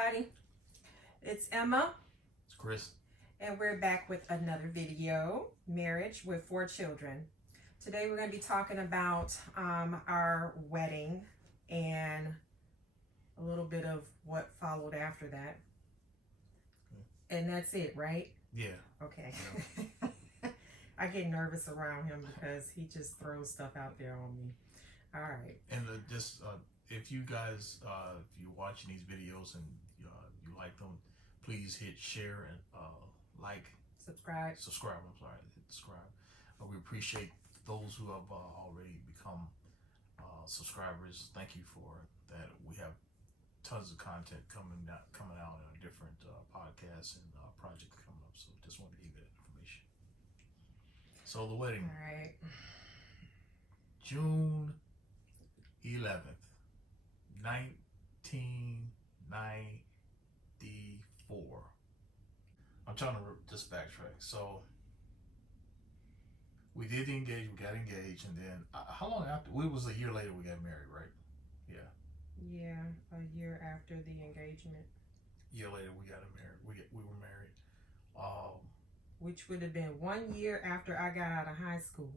everybody. It's Emma. It's Chris. And we're back with another video, Marriage with 4 Children. Today we're going to be talking about our wedding and a little bit of what followed after that. And that's it, right? Yeah. Okay. Yeah. I get nervous around him because he just throws stuff out there on me. All right. And if you guys, if you're watching these videos and you like them, please hit share and like. Subscribe. I'm sorry. Hit subscribe. We appreciate those who have already become subscribers. Thank you for that. We have tons of content coming out in different podcasts and projects coming up. So just wanted to give you that information. So the wedding. All right. June 11th, 1994. I'm trying to just backtrack. So we did the engagement, we got engaged, and then how long after? It was a year later we got married, right? Yeah. Yeah, a year after the engagement. A year later we got married. We were married. Which would have been 1 year after I got out of high school.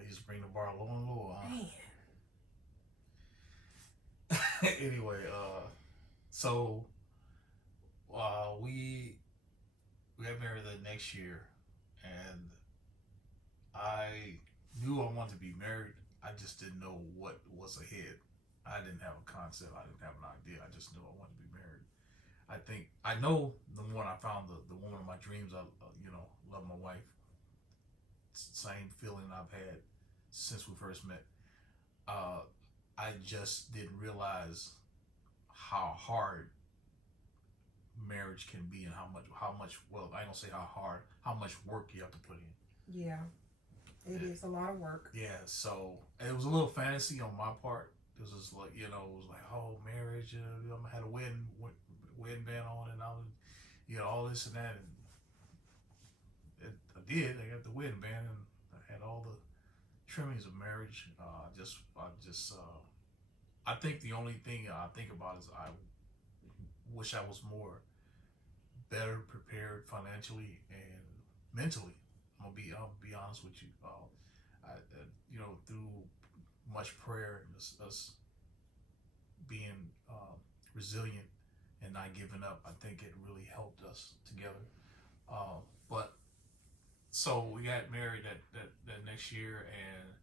You just bring the bar low and low, huh? Man. Anyway, so we got married the next year, and I knew I wanted to be married. I just didn't know what was ahead. I didn't have a concept. I didn't have an idea. I just knew I wanted to be married. I know the one I found the woman of my dreams. I love my wife. It's the same feeling I've had since we first met. I just didn't realize how hard marriage can be and how much well, I don't say how hard, how much work you have to put in. Yeah, it is a lot of work. Yeah, so it was a little fantasy on my part. It was just like, it was like, oh, marriage, I had a wedding band on and all, all this and that, and I did. I got the wedding band and I had all the trimmings of marriage. I think the only thing I think about is I wish I was better prepared financially and mentally. I'll be honest with you. Through much prayer and us being resilient and not giving up, I think it really helped us together. But so we got married that next year, and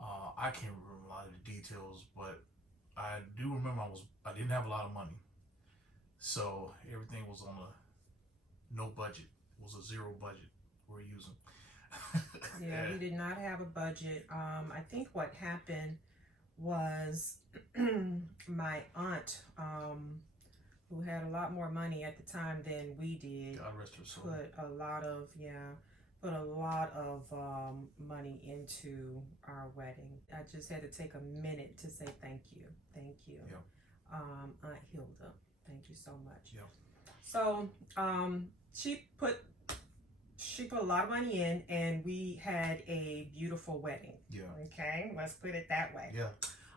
I can't remember a lot of the details, but I do remember I didn't have a lot of money, so everything was on a no budget. It was a zero budget we're using. Yeah, we did not have a budget. I think what happened was my aunt, who had a lot more money at the time than we did, God rest her soul, put a lot of money into our wedding. I just had to take a minute to say thank you. Yep. Aunt Hilda, thank you so much. Yep. So she put a lot of money in, and we had a beautiful wedding. Yeah. Okay, let's put it that way. Yeah.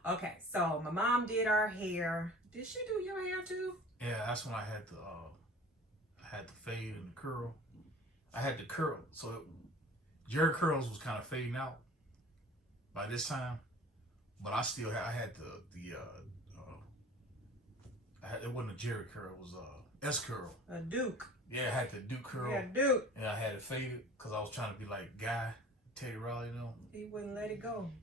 Okay, so my mom did our hair. Did she do your hair too? Yeah, that's when I had the fade and the curl. I had the curl, so Jerry curls was kind of fading out by this time, but I had it wasn't a Jerry curl, it was a S curl. A Duke. Yeah, I had the Duke curl. Yeah, Duke. And I had it faded because I was trying to be like Guy, Teddy Riley, He wouldn't let it go.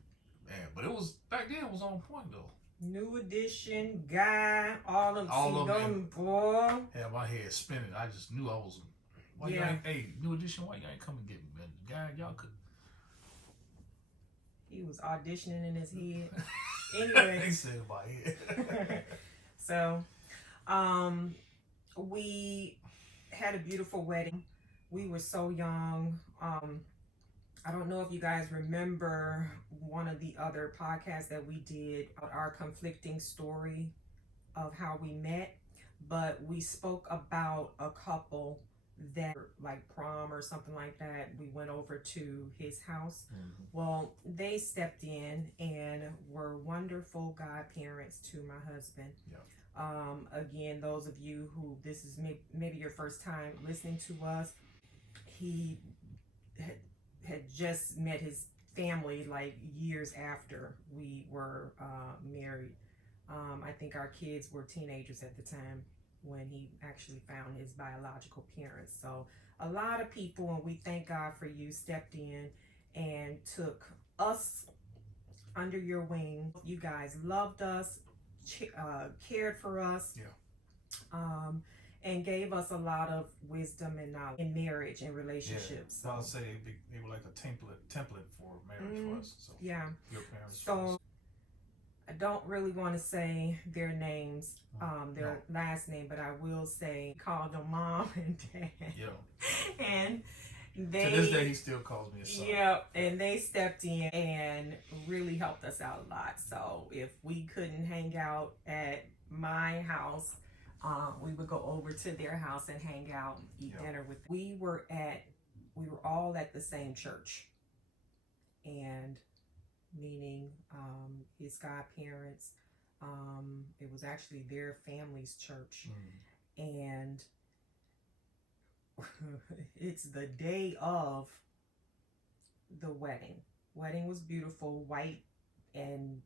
Man, but it was, back then it was on point though. New Edition, Guy, all of them, boy. Had my head spinning. I just knew I was. Hey, New Edition, why you ain't come and get me, man? Guy, y'all could. He was auditioning in his head. Anyway. He said my head. So, we had a beautiful wedding. We were so young. I don't know if you guys remember one of the other podcasts that we did, our conflicting story of how we met, but we spoke about a couple that, like prom or something like that, we went over to his house. Mm-hmm. Well, they stepped in and were wonderful godparents to my husband. Yeah. Again, those of you who this is maybe your first time listening to us, he had just met his family like years after we were married. I think our kids were teenagers at the time when he actually found his biological parents. So a lot of people, and we thank God for you, stepped in and took us under your wing. You guys loved us, cared for us. Yeah. And gave us a lot of wisdom and knowledge in marriage and relationships. Yeah. So I'll say they were like a template for marriage for us. So yeah. Your parents. So I don't really want to say their names, their last name, but I will say called them mom and dad. Yeah. And they, to this day, he still calls me a son. Yeah, and they stepped in and really helped us out a lot. So if we couldn't hang out at my house, we would go over to their house and hang out and eat dinner with. We were all at the same church, and meaning his godparents. It was actually their family's church, and it's the day of the wedding. Wedding was beautiful, white and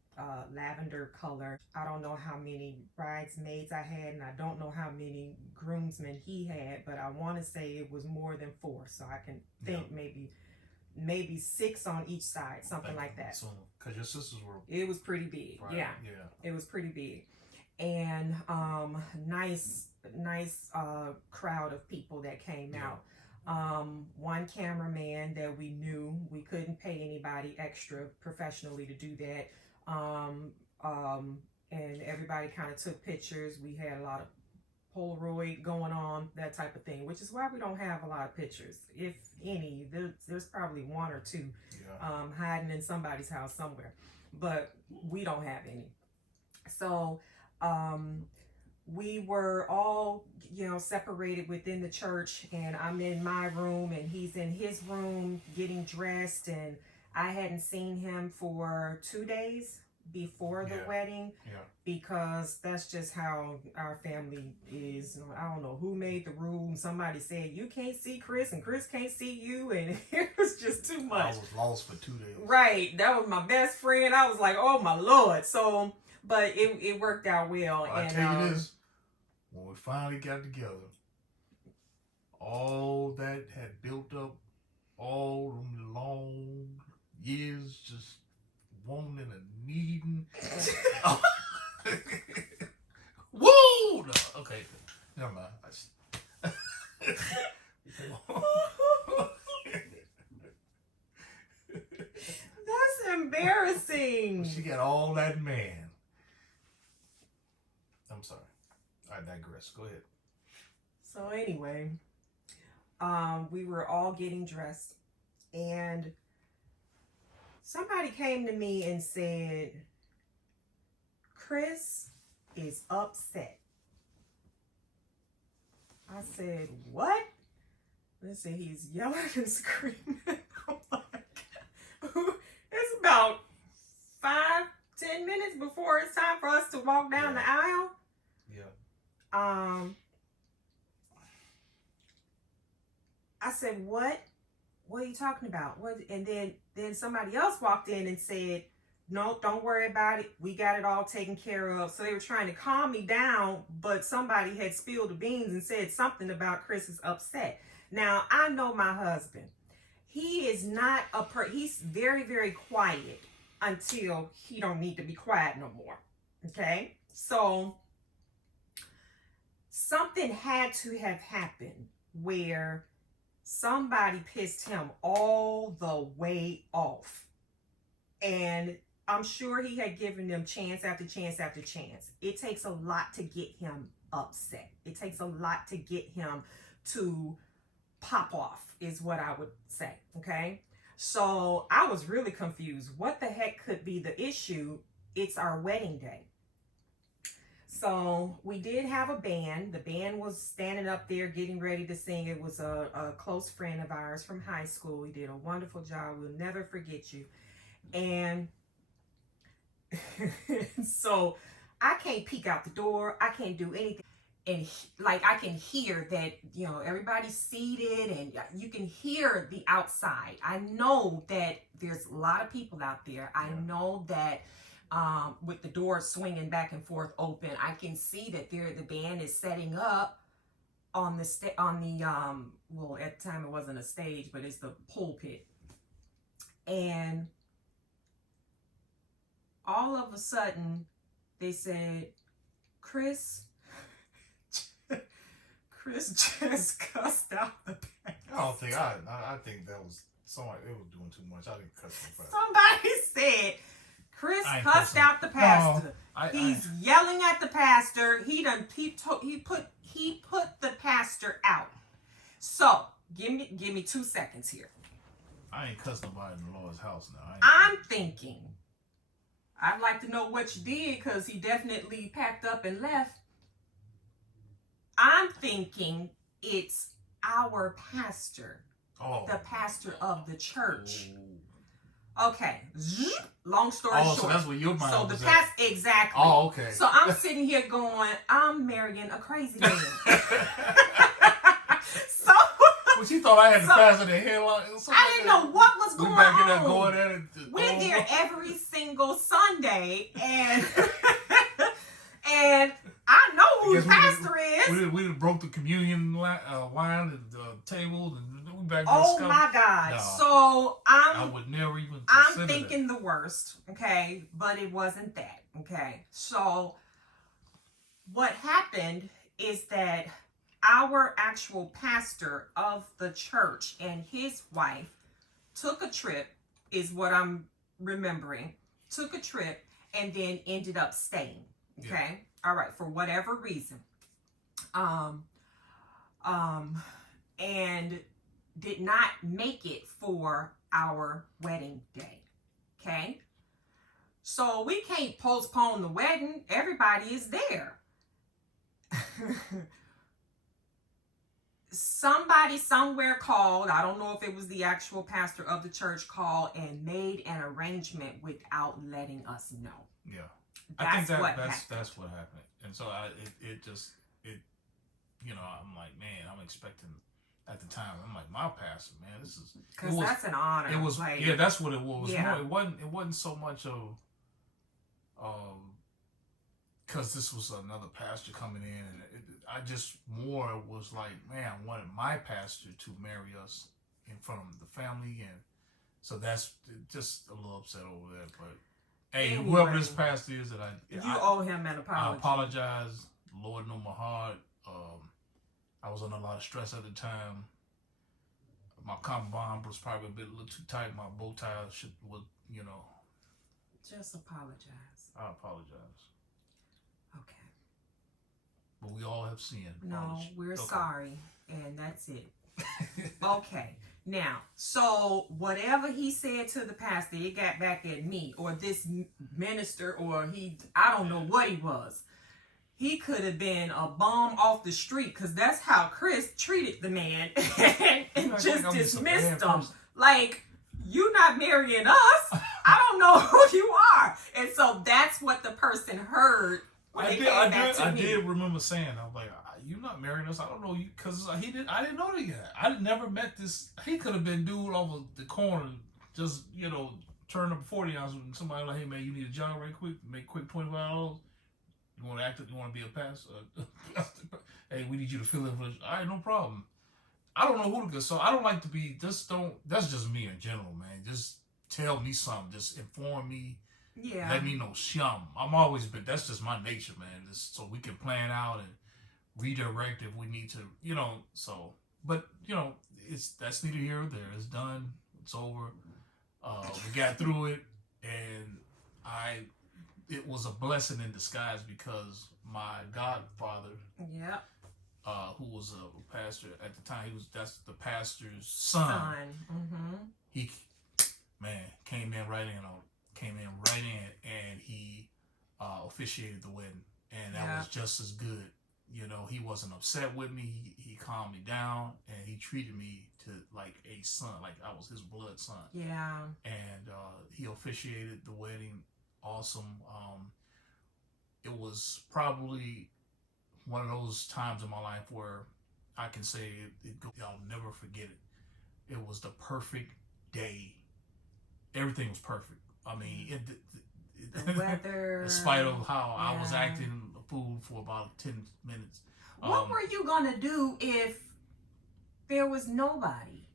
lavender color. I don't know how many bridesmaids I had, and I don't know how many groomsmen he had, but I want to say it was more than 4. So I can think maybe 6 on each side, something like that. So, because your sisters were... It was pretty big. Right, yeah. It was pretty big. And nice crowd of people that came out. One cameraman that we knew, we couldn't pay anybody extra professionally to do that. And everybody kind of took pictures. We had a lot of Polaroid going on, that type of thing, which is why we don't have a lot of pictures, if any. There's probably 1 or 2 hiding in somebody's house somewhere, but we don't have any. So we were all, separated within the church, and I'm in my room and he's in his room getting dressed, and I hadn't seen him for 2 days before the wedding, because that's just how our family is. I don't know who made the rule. Somebody said you can't see Chris and Chris can't see you, and it was just too much. I was lost for 2 days. Right, that was my best friend. I was like, oh my Lord. So, but it worked out well. I tell you this, when we finally got together, all that had built up, all them long years just wanting and needing. Woo! No, okay, never mind. That's embarrassing. She got all that man. I'm sorry. I digress. Go ahead. So anyway, we were all getting dressed, and somebody came to me and said, Chris is upset. I said, what? They said he's yelling and screaming. I'm like, it's about 5-10 minutes before it's time for us to walk down the aisle. I said, what? What are you talking about? What? And then somebody else walked in and said, no, don't worry about it. We got it all taken care of. So they were trying to calm me down, but somebody had spilled the beans and said something about Chris is upset. Now, I know my husband. He is not he's very, very quiet until he don't need to be quiet no more. Okay? So something had to have happened where somebody pissed him all the way off. And I'm sure he had given them chance after chance after chance. It takes a lot to get him upset. It takes a lot to get him to pop off, is what I would say. Okay? So I was really confused. What the heck could be the issue? It's our wedding day. So we did have a band. The band was standing up there getting ready to sing. It was a close friend of ours from high school. He did a wonderful job. We'll never forget you. And so I can't peek out the door. I can't do anything. And like I can hear that, everybody's seated and you can hear the outside. I know that there's a lot of people out there. I know that with the door swinging back and forth open, I can see that the band is setting up on the well, at the time it wasn't a stage, but it's the pulpit. And all of a sudden they said, Chris just cussed out the pastor. I think that was somebody. It was doing too much. I didn't cuss the pastor. Somebody said Chris cussed out the pastor. No, he's yelling at the pastor. He put the pastor out. So give me 2 seconds here. I ain't cussed nobody in the Lord's house now. I'm thinking, I'd like to know what you did, because he definitely packed up and left. I'm thinking it's our pastor, the pastor of the church. Okay, long story short. So that's what your mind was at. Exactly. Oh, okay. So I'm sitting here going, I'm marrying a crazy man. So. Well, she thought I had the pastor the hell on. I didn't know what was going on. Back in there going there. We're there every single Sunday, and and I know who the pastor is. We broke the communion wine at the table, and we back there. Oh my God! No, so I would never even. I'm thinking the worst. Okay, but it wasn't that. Okay, so what happened is that our actual pastor of the church and his wife took a trip, is what I'm remembering. Took a trip and then ended up staying. Okay. Yeah. All right. For whatever reason. And did not make it for our wedding day. Okay. So we can't postpone the wedding. Everybody is there. Somebody somewhere called, I don't know if it was the actual pastor of the church, called and made an arrangement without letting us know. Yeah. I think that's what happened. And so I'm like, man, I'm expecting at the time, I'm like, my pastor, man, this is, because that's an honor. It was, like, yeah, that's what it was. Yeah. More, it wasn't so much of, because this was another pastor coming in, and I just more was like, man, I wanted my pastor to marry us in front of the family, and so that's just a little upset over that. But hey, anyway, whoever this pastor is, that I owe him an apology. I apologize. Lord know my heart. I was under a lot of stress at the time. My cotton bomb was probably a little too tight. My bow tie was. Just apologize. I apologize. Okay. But we all have sinned. No, we're sorry, and that's it. Okay. Now, so whatever he said to the pastor, it got back at me or this minister, or I don't know what he was. He could have been a bum off the street, because that's how Chris treated the man and just dismissed him. Like, you not marrying us. I don't know who you are. And so that's what the person heard. I did remember saying, I was like, you're not marrying us. I don't know you, because I didn't know that yet. I never met this. He could have been dude over the corner, just, turn up 40 ounce and somebody like, hey man, you need a job right quick, make quick $25. You want to act? You want to be a pastor? Hey, we need you to fill in for this. All right, no problem. I don't know who to go. So I don't like to be. That's just me in general, man. Just tell me something. Just inform me. Yeah. Let me know. I'm always been. That's just my nature, man. So we can plan out and redirect if we need to. So, but that's neither here or there. It's done. It's over. We got through it, and it was a blessing in disguise, because my godfather, who was a pastor at the time, that's the pastor's son. Mm-hmm. He, man, came in right in, and he officiated the wedding. and that was just as good. You know, he wasn't upset with me. He calmed me down, and he treated me to like a son, like I was his blood son. Yeah. And he officiated the wedding. Awesome. It was probably one of those times in my life where I can say I'll never forget it. It was the perfect day. Everything was perfect. I mean, the weather. In spite of how I was acting a fool for about 10 minutes. What were you gonna do if there was nobody?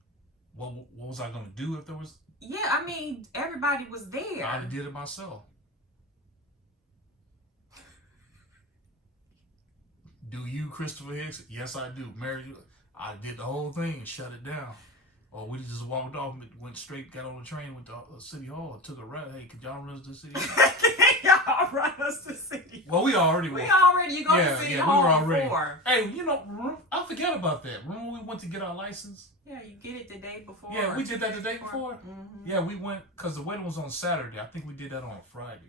What was I gonna do if there was? Yeah, I mean, everybody was there. I did it myself. Do you, Christopher Hicks? Yes, I do. Mary, I did the whole thing and shut it down. Or we just walked off, went straight, got on the train, went to City Hall, took a ride. Hey, could y'all run us to City Hall? Y'all run us to City Hall. Well, you go to City Hall before. Hey, you know, I forget about that. Remember when we went to get our license? Yeah, you get it the day before. Yeah, we did that the day before. Mm-hmm. Yeah, we went, because the wedding was on Saturday. I think we did that on a Friday.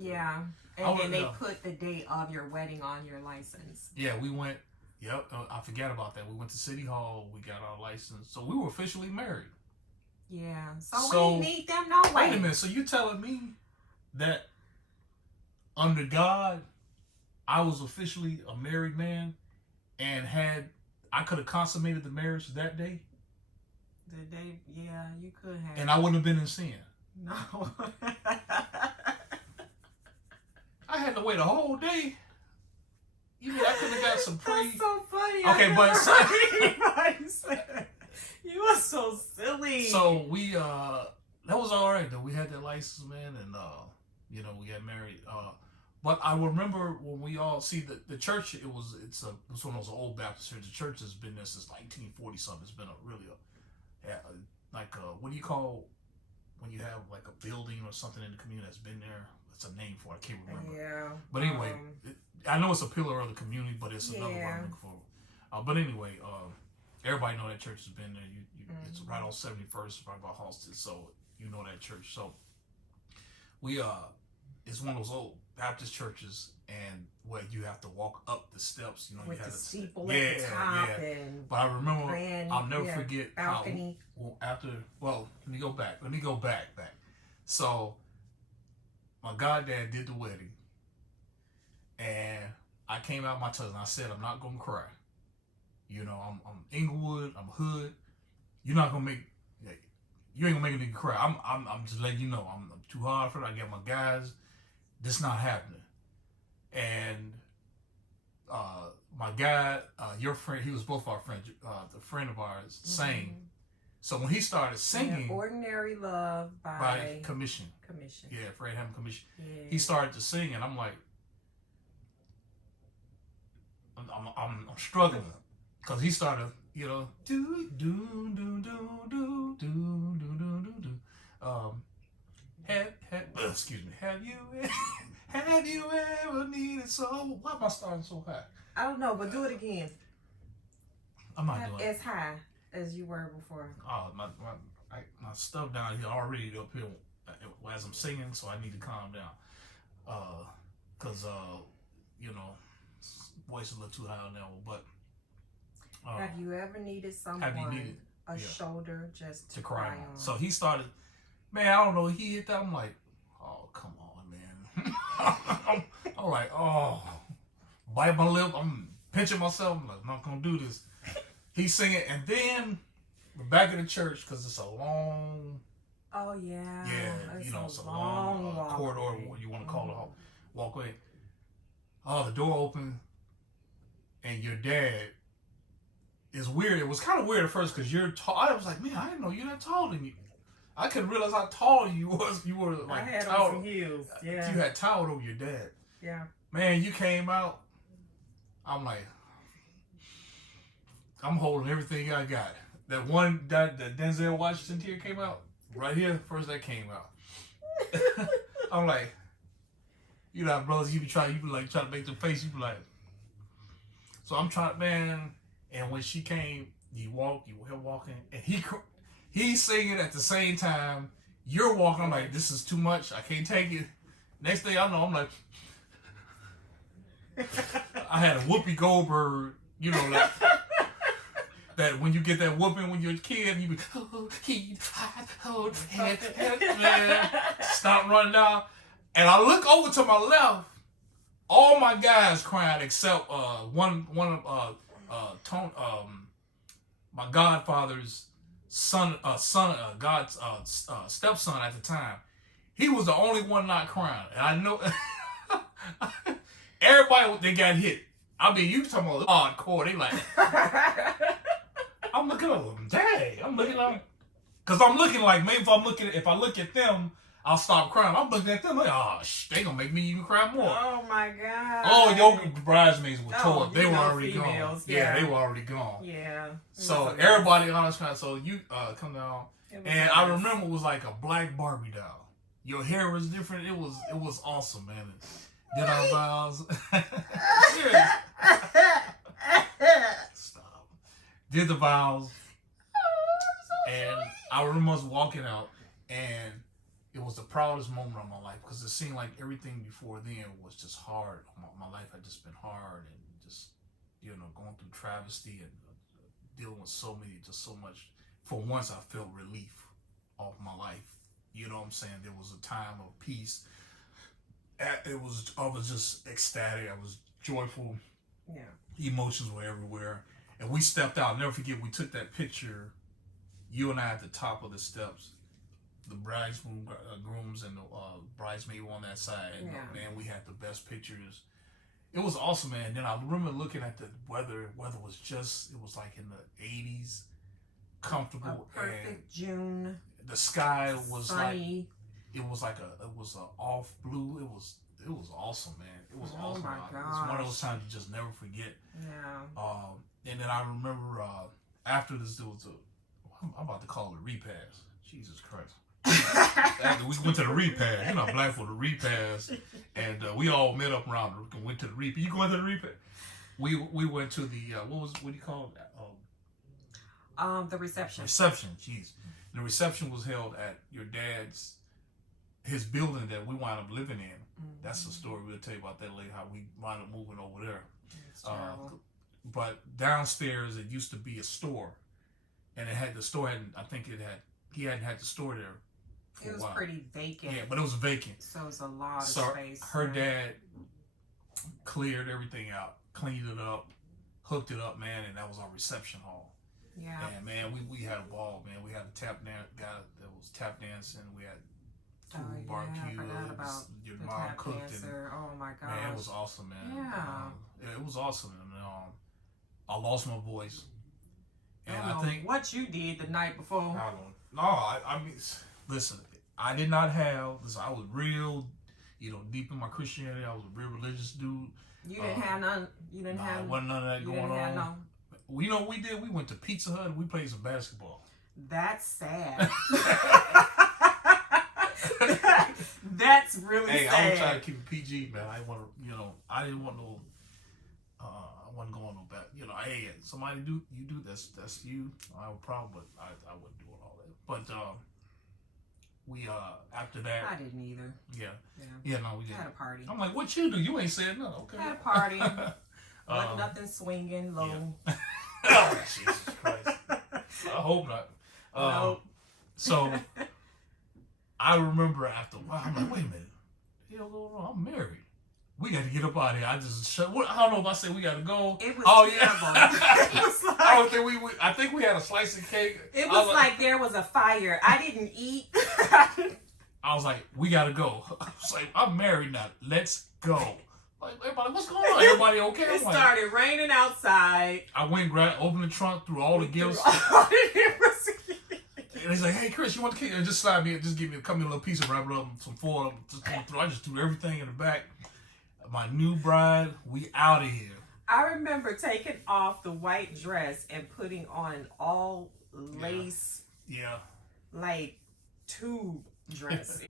Yeah, and then they put the date of your wedding on your license. Yeah, we went. Yep, I forgot about that. We went to City Hall. We got our license, so we were officially married. Yeah, so we need them no way. Wait a minute. So you telling me that under God, I was officially a married man, and I could have consummated the marriage that day? The day, yeah, you could have. And I wouldn't have been in sin. No. I had to wait a whole day. You mean I could have got some pre? That's so funny. Okay, you are so silly. So we that was all right though. We had that license, man, and you know, we got married. But I remember when we all see the church. It's one of those old Baptist churches. The church has been there since 1940 something. It's been what do you call when you have like a building or something in the community that's been there? It's a name for it. I can't remember. Yeah. But anyway, I know it's a pillar of the community, but it's another one I'm looking for. But anyway, everybody know that church has been there. It's right on 71st, right by Halsted, so you know that church. So we it's one of those old Baptist churches, and where you have to walk up the steps. You know, with you have the steeple at the top, and but I remember I'll never forget balcony. Let me go back. So my goddad did the wedding, and I came out my cousin. I said, I'm not gonna cry. You know, I'm Inglewood. I'm hood. You ain't gonna make a nigga cry. I'm just letting you know. I'm too hard for it. I got my guys. This not happening. And my guy, your friend, he was both our friends. The friend of ours sang. So when he started singing, "Ordinary Love" by commission. Yeah, Fred Hammond Commission. Yeah. He started to sing, and I'm like, I'm struggling because he started, you know, do do do do do do do do do. Excuse me. Have you ever needed someone? Why am I starting so high? I don't know, but do it again. I'm not doing it as high as you were before. Oh, my stuff down here already up here as I'm singing, so I need to calm down. Cause you know, voice is a little too high now. But have you ever needed someone a shoulder just to cry on? So he started, man. I don't know. He hit that. I'm like, oh, come on, man. I'm like, oh, bite my lip. I'm pinching myself. I'm like, I'm not gonna do this. He's singing, and then we're back in the church because it's a long. Oh yeah. Yeah, you know, it's a long corridor. What you want to call it? Walkway. Oh, the door opened, and your dad is weird. It was kind of weird at first because you're tall. I was like, man, I didn't know you're that tall than me. I couldn't realize how tall you was. You were like I had towered. on some heels. Yeah. You had towered over your dad. Yeah. Man, you came out. I'm like, I'm holding everything I got. That one that Denzel Washington tear came out right here. First that came out. I'm like, you know, brothers, you be trying to make the face. You be like, so I'm trying, man. And when she came, you were walking, and he's singing at the same time. You're walking. I'm like, this is too much. I can't take it. Next thing I know, I'm like, I had a Whoopi Goldberg, you know, that when you get that whooping when you're a kid, you be, oh, man, stop running down. And I look over to my left, all my guys crying except one of my godfather's God's stepson at the time. He was the only one not crying, and I know everybody they got hit. I mean, you talking about hardcore? They like, I'm looking at them, dang, I'm looking at them, cause I'm looking like maybe if I look at them, I'll stop crying. I'm looking at them like, oh, they gonna make me even cry more. Oh my god. Oh, your bridesmaids were tore up. They were already females, gone. Yeah, they were already gone. Yeah. So everybody on this kind. So you come down, and nice. I remember it was like a black Barbie doll. Your hair was different. It was awesome, man. Did our vows. Stop. Did the vows, and I remember us walking out, and it was the proudest moment of my life because it seemed like everything before then was just hard. My life had just been hard and just, you know, going through travesty and dealing with so much. For once, I felt relief off my life. You know what I'm saying? There was a time of peace. I was just ecstatic. I was joyful. Yeah. Emotions were everywhere. And we stepped out. I'll never forget, we took that picture, you and I at the top of the steps. The grooms and the bridesmaid were on that side. And man, we had the best pictures. It was awesome, man. Then I remember looking at the weather. Weather was it was like in the 80s, comfortable. A perfect June. The sky was sunny. It was a off blue. It was awesome, man. It was awesome. My gosh. It's one of those times you just never forget. Yeah. And then I remember after this, there was I'm about to call it a repast. Jesus Christ. After we went to the repast, you know, black for the repast, and we all met up around and went to the repast. You going to the repast? We went to the what do you call it? The reception. Reception, jeez. The reception was held at your dad's his building that we wound up living in. Mm-hmm. That's the story we'll tell you about that later. How we wound up moving over there. But downstairs it used to be a store, and it had the store hadn't. I think he hadn't had the store there. It was pretty vacant. Yeah, but it was vacant. So it was a lot of space. Her dad cleared everything out, cleaned it up, hooked it up, man, and that was our reception hall. Yeah. And man, we had a ball, man. We had a tap guy that was tap dancing. We had food, barbecue. Your mom cooked it. Oh my gosh. Man, it was awesome, man. Yeah. It was awesome. And I lost my voice. And I think what you did the night before. I don't know. I mean, listen, I did not have. Listen, I was real, deep in my Christianity. I was a real religious dude. You didn't have none. You didn't have. Wasn't none of that going on. No. Well, you know what we did? We went to Pizza Hut and we played some basketball. That's sad. That's really sad. I was trying to keep it PG, man. I want to, I didn't want no. I wasn't going no back. Hey, somebody do that's you. I have a problem, but I wouldn't do all that. But we after that. I didn't either. Yeah. No, we didn't. Had a party. I'm like, what you do? You ain't said nothing. Okay. Had a party. Wasn't nothing swinging low. Yeah. Oh, Jesus Christ. I hope not. Nope. So I remember after a while, I'm like, wait a minute. I'm married. We got to get up out of here. I don't know if I said we got to go. It was terrible. It was like, I think we had a slice of cake. It was like there was a fire. I didn't eat. I was like, we got to go. I was like, I'm married now. Let's go. Like, everybody, what's going on? Everybody okay? It started raining outside. I went and opened the trunk, threw all the gifts. And he's like, hey, Chris, you want the cake? And just slide me, cut me a little piece of wrap it up, some foil. I just threw everything in the back. My new bride, we out of here. I remember taking off the white dress and putting on an all lace, like tube dress.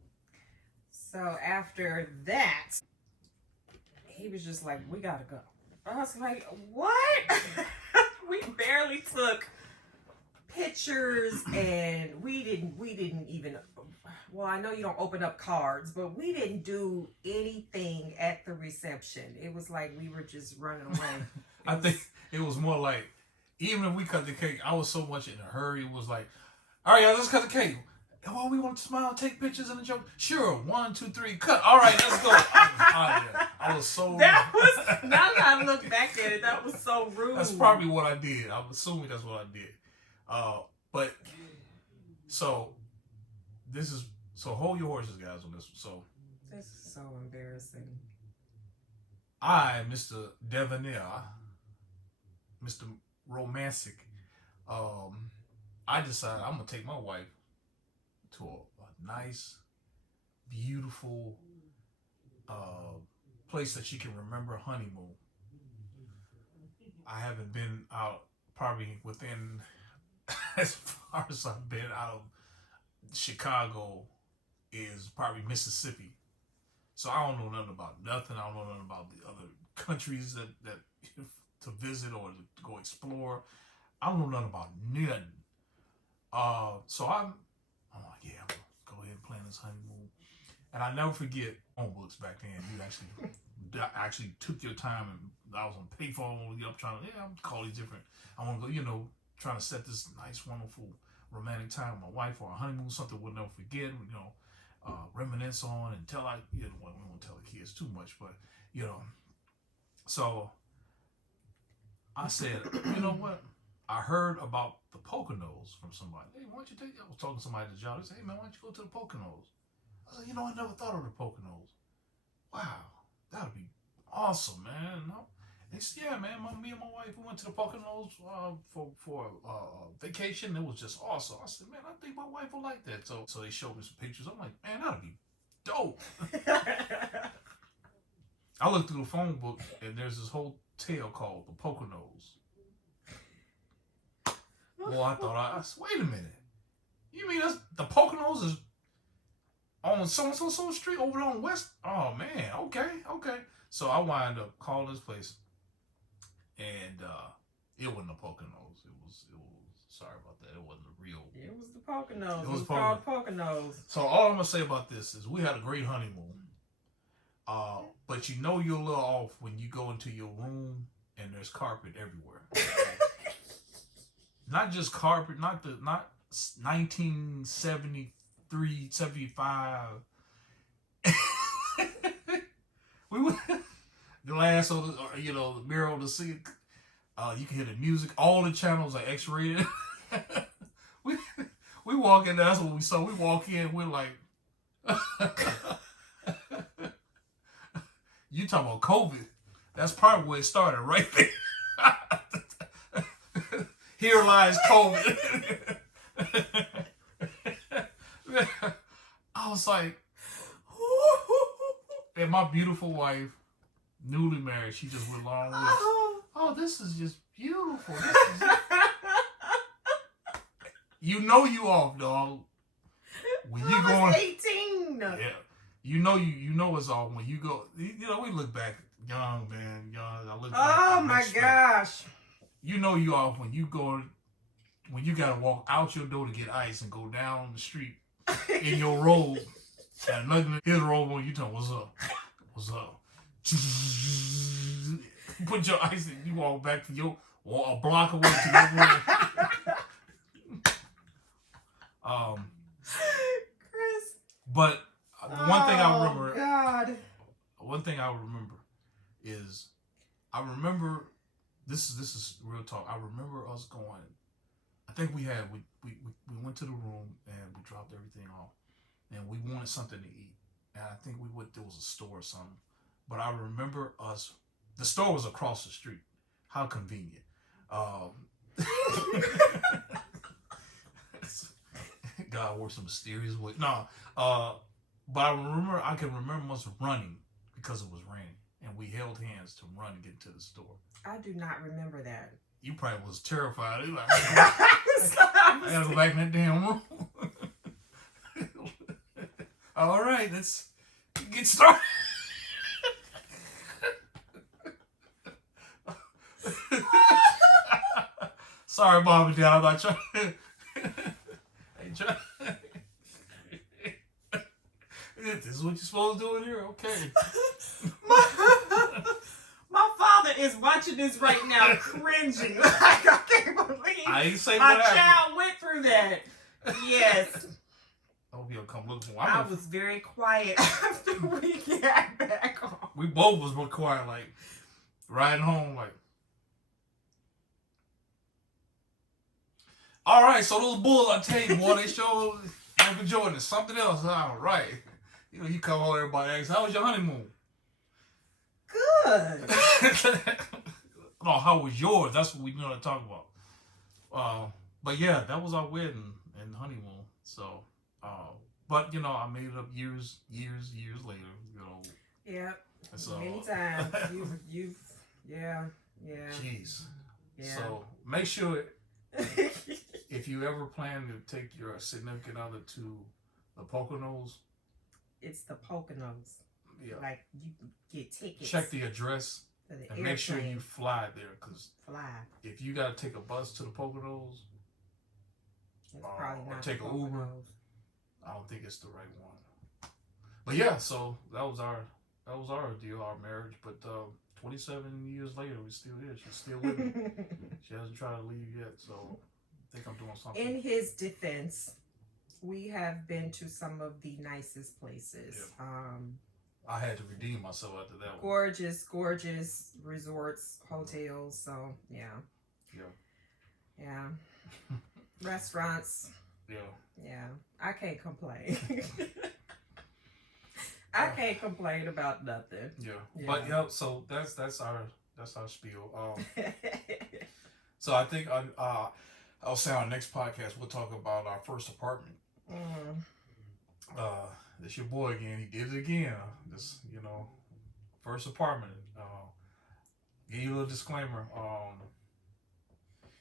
So after that, he was just like, we gotta go. I was like, what? We barely took pictures and we didn't even well, I know you don't open up cards, but we didn't do anything at the reception. It was like we were just running away. I think it was more like, even if we cut the cake, I was so much in a hurry. It was like, all right, guys, let's cut the cake. Well, we want to smile, take pictures, and a joke. Sure, 1, 2, 3, cut. All right, let's go. I was so. That was, now that I look back at it, that was so rude. That's probably what I did. I'm assuming that's what I did. But so this is so hold your horses, guys, on this one. So this is so embarrassing. I, Mr. Debonair, Mr. Romantic, I decided I'm gonna take my wife to a nice, beautiful place that she can remember honeymoon. I haven't been out probably within as far as I've been out of Chicago is probably Mississippi. So I don't know nothing about nothing. I don't know nothing about the other countries that to visit or to go explore. I don't know nothing about nothing. So I'm like, yeah, I'm gonna go ahead and plan this honeymoon. And I never forget phone books back then. You actually took your time, and I was on payphone. I'm trying to, I'm call these different. I want to go, trying to set this nice, wonderful, romantic time with my wife or a honeymoon, something we'll never forget. Reminisce on and tell we won't tell the kids too much, but So I said, you know what? I heard about the Poconos from somebody. Hey, why don't you I was talking to somebody at the job. They said, hey man, why don't you go to the Poconos? I said, I never thought of the Poconos. Wow, that would be awesome, man. No? They said, yeah, man, me and my wife, we went to the Poconos for vacation. It was just awesome. I said, man, I think my wife will like that. So they showed me some pictures. I'm like, man, that'd be dope. I looked through the phone book, and there's this whole tale called the Poconos. Well, I thought, I said, wait a minute. You mean the Poconos is on so street over there on West? Oh, man, okay. So I wind up calling this place, and it wasn't the Poconos. It was sorry about that. It wasn't the real. It was the Poconos. It was called Poconos. So all I'm gonna say about this is we had a great honeymoon. But you're a little off when you go into your room and there's carpet everywhere. Not just carpet, not 1973, 75. We went glass on the mirror on the sink. You can hear the music. All the channels are X-rated. we walk in. That's what we saw. We walk in. We're like, you talking about COVID? That's probably where it started, right there. Here lies COVID. I was like, and my beautiful wife, newly married, she just went along with, oh, this is just beautiful. You off, dog. When you going 18. Yeah. You know it's off when you go. We look back young, man. Young. I look back. Oh my gosh. You off when you gotta walk out your door to get ice and go down the street in your robe. And nothing his robe on, you tell what's up? Put your ice in, you walk back to a block away to your room. Chris. But one thing I remember. God. One thing I remember is, this is real talk. I remember us going. I think we went to the room and we dropped everything off, and we wanted something to eat. And I think there was a store or something. But I remember us. The store was across the street. How convenient. God works in mysterious ways. No, but I can remember us running because it was raining, and we held hands to run and get to the store. I do not remember that. You probably was terrified. You like, I gotta go back in that damn room. All right, let's get started. Sorry, Mom and Dad. I'm not trying. this is what you're supposed to do in here? Okay. My father is watching this right now, cringing. Like, I can't believe I ain't say my what happened. child went through that. Yes. I hope you'll come look for me. I was very quiet after we got back home. We both was real quiet, like riding home, like. All right, so those Bulls, I tell you, boy, they showed Michael Jordan is something else. All right, you know, you come home, everybody asks, "How was your honeymoon?" Good. No, how was yours? That's what we going to talk about. But yeah, that was our wedding and honeymoon. So, but you know, I made it up years later. You know. Yep. So, many times. You've, yeah. Jeez. Yeah. So make sure if you ever plan to take your significant other to the Poconos, it's the Poconos. Yeah. Like you get tickets. Check the address for the and make sure airplane. you fly there, because Fly. if you got to take a bus to the Poconos, It's probably or not take the an Uber, Poconos. I don't think it's the right one. But yeah, so that was our deal, our marriage. But 27 years later, we still here. She's still with me. She hasn't tried to leave yet, so I think I'm doing something. In his defense, we have been to some of the nicest places. Yeah. I had to redeem myself after that one. Gorgeous resorts, hotels. So yeah. Restaurants. Yeah. I can't complain. I can't complain about nothing. Yeah. Yeah. But yeah, so that's our spiel. So I think I'll say on our next podcast we'll talk about our first apartment. That's your boy again. He did it again. This, you know, first apartment. Give you a little disclaimer.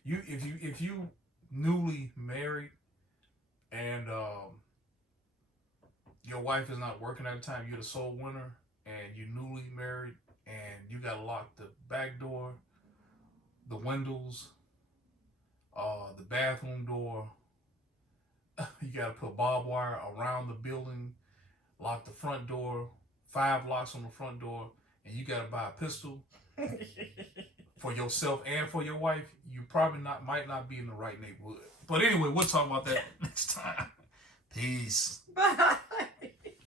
If you newly married and your wife is not working at the time, you're the sole winner, and you newly married and you gotta lock the back door, the windows, the bathroom door. You gotta put barbed wire around the building, lock the front door, 5 locks on the front door, and you gotta buy a pistol for yourself and for your wife. You probably might not be in the right neighborhood. But anyway, we'll talk about that next time. Peace. Bye.